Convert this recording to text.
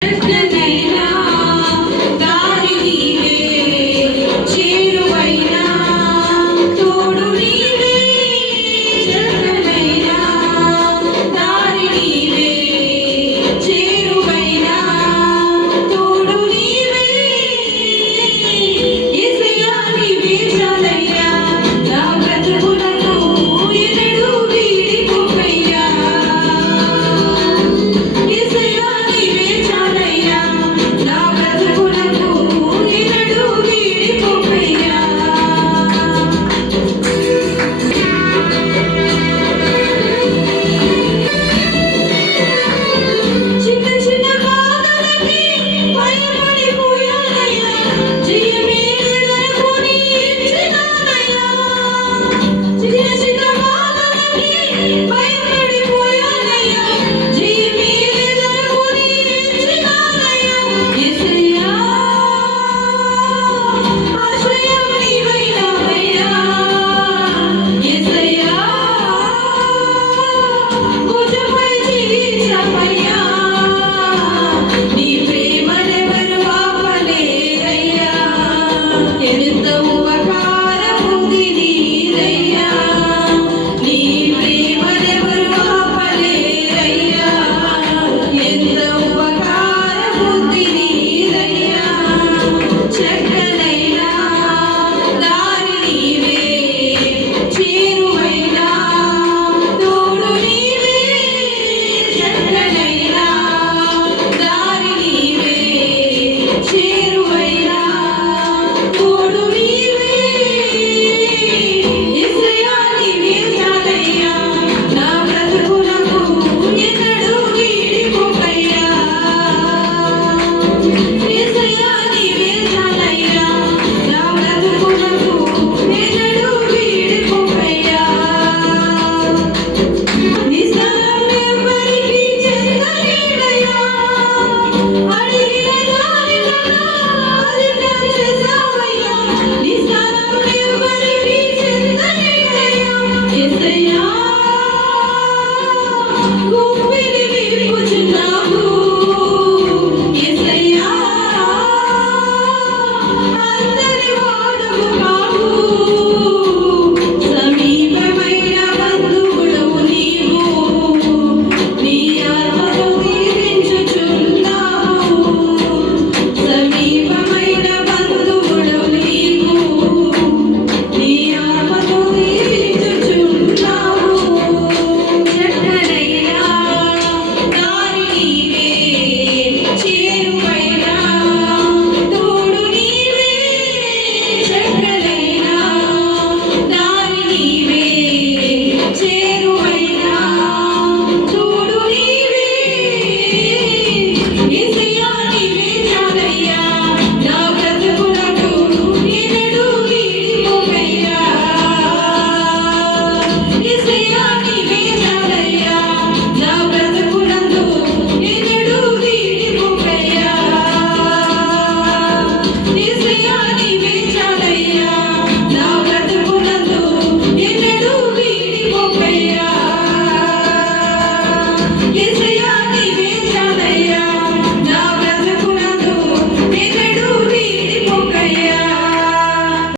Yes, Yes, they are.